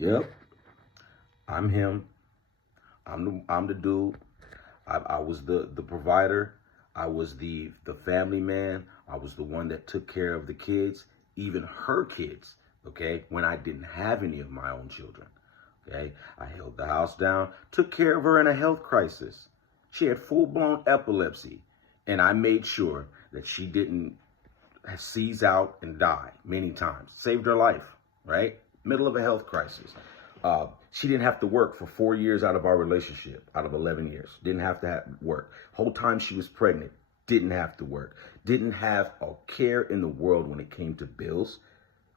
Yep, I'm him. I'm the dude. I was the provider. I was the family man. I was the one that took care of the kids, even her kids. Okay, when I didn't have any of my own children. Okay, I held the house down, took care of her in a health crisis. She had full blown epilepsy, and I made sure that she didn't seize out and die many times. Saved her life, right? Middle of a health crisis. She didn't have to work for 4 years out of our relationship, out of 11 years. Didn't have to work. Whole time she was pregnant, didn't have to work. Didn't have a care in the world when it came to bills,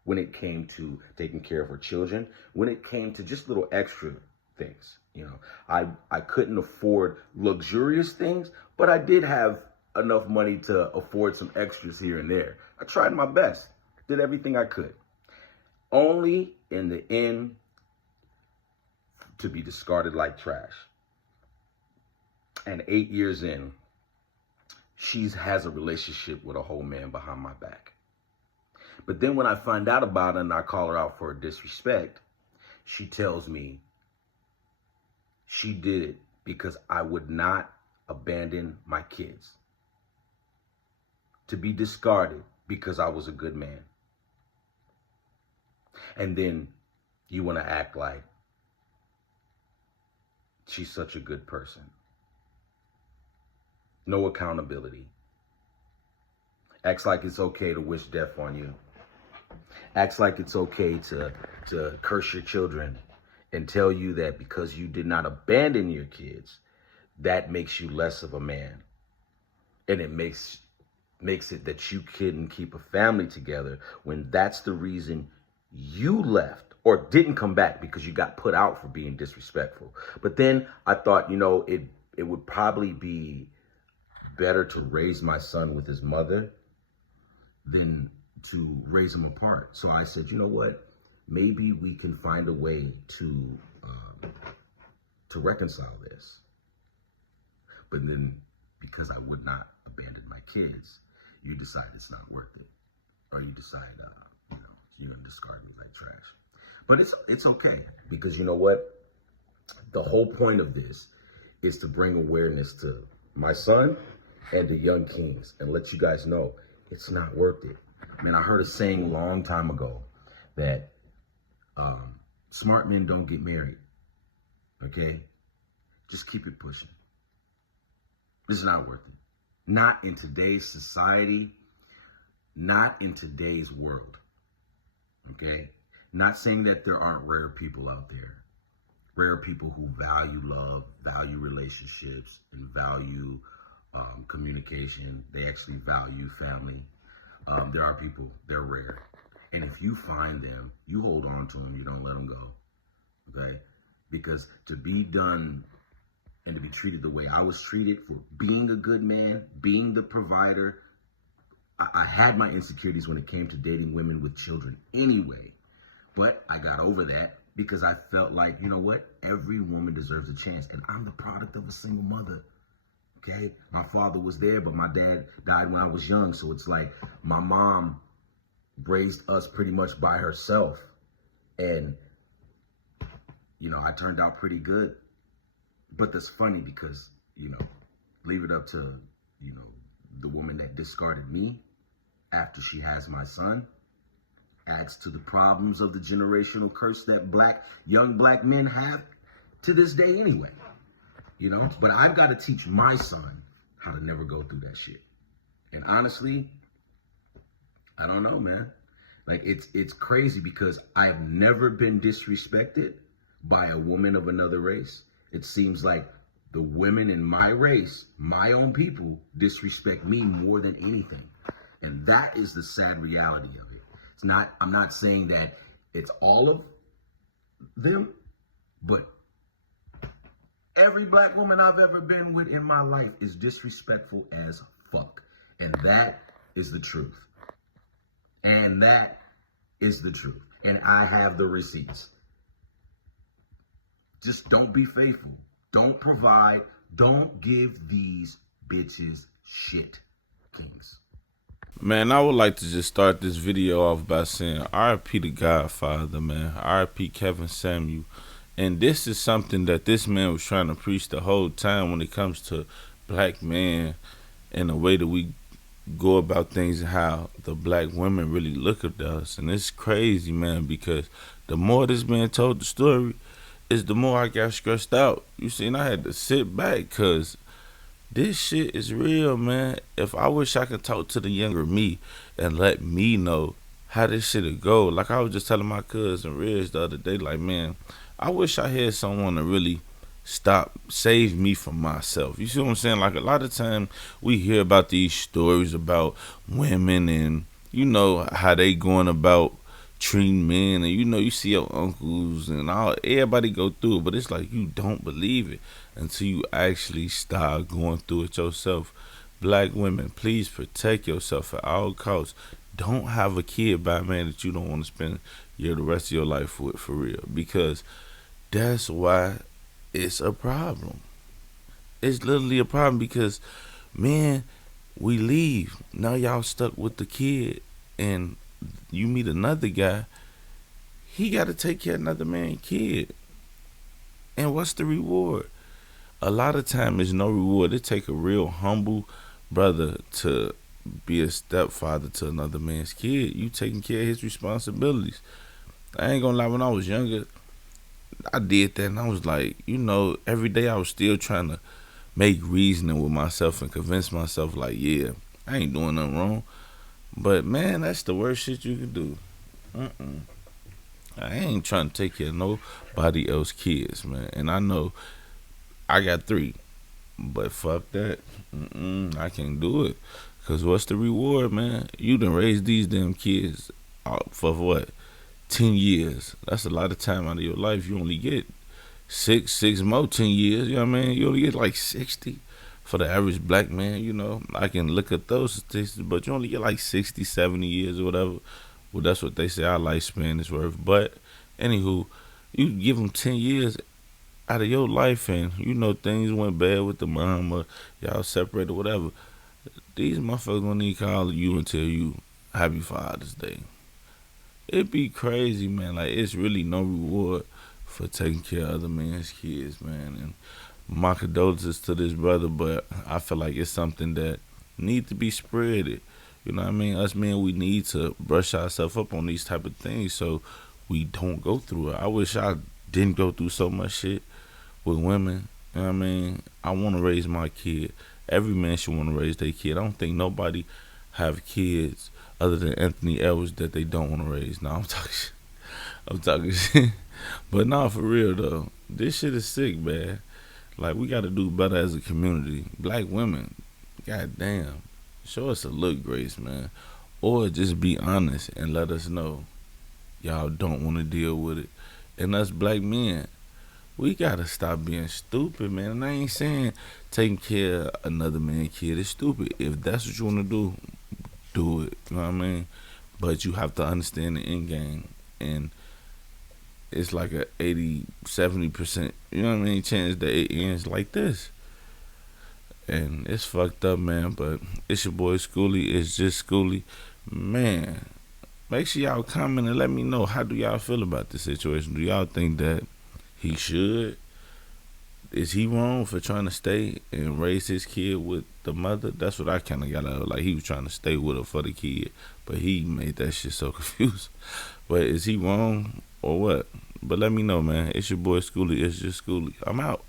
when it came to taking care of her children, when it came to just little extra things. I couldn't afford luxurious things, but I did have enough money to afford some extras here and there. I tried my best, did everything I could. Only in the end to be discarded like trash. And 8 years in, she has a relationship with a whole man behind my back. But then when I find out about it and I call her out for her disrespect, she tells me she did it because I would not abandon my kids. To be discarded because I was a good man. And then you want to act like she's such a good person. No accountability. Acts like it's okay to wish death on you. Acts like it's okay to curse your children and tell you that because you did not abandon your kids, that makes you less of a man. And it makes it that you couldn't keep a family together when that's the reason you left or didn't come back, because you got put out for being disrespectful. But then I thought, it would probably be better to raise my son with his mother than to raise him apart. So I said, you know what? Maybe we can find a way to reconcile this. But then, because I would not abandon my kids, you decide it's not worth it, or you decide, you're gonna discard me like trash. But it's okay, because you know what? The whole point of this is to bring awareness to my son and the young kings and let you guys know it's not worth it. Man, I heard a saying a long time ago that smart men don't get married. Okay? Just keep it pushing. It's not worth it. Not in today's society, not in today's world. Okay? Not saying that there aren't rare people out there. Rare people who value love, value relationships, and value communication. They actually value family. There are people, they're rare. And if you find them, you hold on to them, you don't let them go. Okay? Because to be done and to be treated the way I was treated for being a good man, being the provider, I had my insecurities when it came to dating women with children anyway. But I got over that because I felt like, you know what? Every woman deserves a chance. And I'm the product of a single mother. Okay? My father was there, but my dad died when I was young. So it's like my mom raised us pretty much by herself. And, I turned out pretty good. But that's funny because, leave it up to, the woman that discarded me after she has my son. Adds to the problems of the generational curse that young black men have to this day anyway. But I've got to teach my son how to never go through that shit. And honestly, I don't know, man. Like, it's crazy because I've never been disrespected by a woman of another race. It seems like the women in my race, my own people, disrespect me more than anything. And that is the sad reality of it. I'm not saying that it's all of them, but every black woman I've ever been with in my life is disrespectful as fuck. And that is the truth. And that is the truth. And I have the receipts. Just don't be faithful. Don't provide. Don't give these bitches shit, kings. Man, I would like to just start this video off by saying RIP the Godfather, man. RIP Kevin Samuel. And this is something that this man was trying to preach the whole time when it comes to black men and the way that we go about things and how the black women really look at us. And it's crazy, man, because the more this man told the story, is the more I got stressed out. You see, and I had to sit back because this shit is real, man. If I wish I could talk to the younger me and let me know how this shit'll go. Like I was just telling my cousin Riz the other day, like, man, I wish I had someone to really save me from myself. You see what I'm saying? Like a lot of time we hear about these stories about women and how they going about treating men, and you see your uncles and all everybody go through it, but it's like you don't believe it until you actually start going through it yourself. Black women, please protect yourself at all costs. Don't have a kid by a man that you don't want to spend the rest of your life with, for real, because that's why it's a problem. It's literally a problem because, man, we leave. Now y'all stuck with the kid, and you meet another guy. He got to take care of another man's kid. And what's the reward? A lot of time is no reward. It take a real humble brother to be a stepfather to another man's kid. You taking care of his responsibilities. I ain't gonna lie, when I was younger, I did that and I was like, every day I was still trying to make reasoning with myself and convince myself like, yeah, I ain't doing nothing wrong. But man, that's the worst shit you can do. Mm-mm. I ain't trying to take care of nobody else's kids, man. And I know I got three, but fuck that. I can't do it. Cause what's the reward, man? You done raised these damn kids for what? 10 years. That's a lot of time out of your life. You only get six more 10 years. You know what I mean? You only get like 60 for the average black man. I can look at those statistics, but you only get like 60, 70 years or whatever. Well, that's what they say our lifespan is worth. But anywho, you give them 10 years out of your life, and things went bad with the mom, or y'all separated, whatever. These motherfuckers don't need to call you and tell you Happy Father's Day. It be crazy, man. Like it's really no reward for taking care of other man's kids, man. And my condolences to this brother, but I feel like it's something that need to be spreaded. You know what I mean? Us men, we need to brush ourselves up on these type of things so we don't go through it. I wish I didn't go through so much shit with women. You know what I mean? I want to raise my kid. Every man should want to raise their kid. I don't think nobody have kids other than Anthony Edwards that they don't want to raise. No, I'm talking shit. I'm talking shit. But nah, for real though, this shit is sick, man. Like we got to do better as a community. Black women, goddamn, show us a look, grace, man, or just be honest and let us know y'all don't want to deal with it. And us black men, we gotta stop being stupid, man. And I ain't saying taking care of another man's kid is stupid. If that's what you want to do it. You know what I mean? But you have to understand the end game. And it's like a 80, 70%, you know what I mean, chance that it ends like this. And it's fucked up, man. But it's your boy Schooly. It's just Schooly. Man, make sure y'all comment and let me know, how do y'all feel about this situation? Do y'all think that he should? Is he wrong for trying to stay and raise his kid with the mother? That's what I kind of got out of. Like, he was trying to stay with her for the kid, but he made that shit so confused. But is he wrong or what? But let me know, man. It's your boy Schooly. It's just Schooly. I'm out.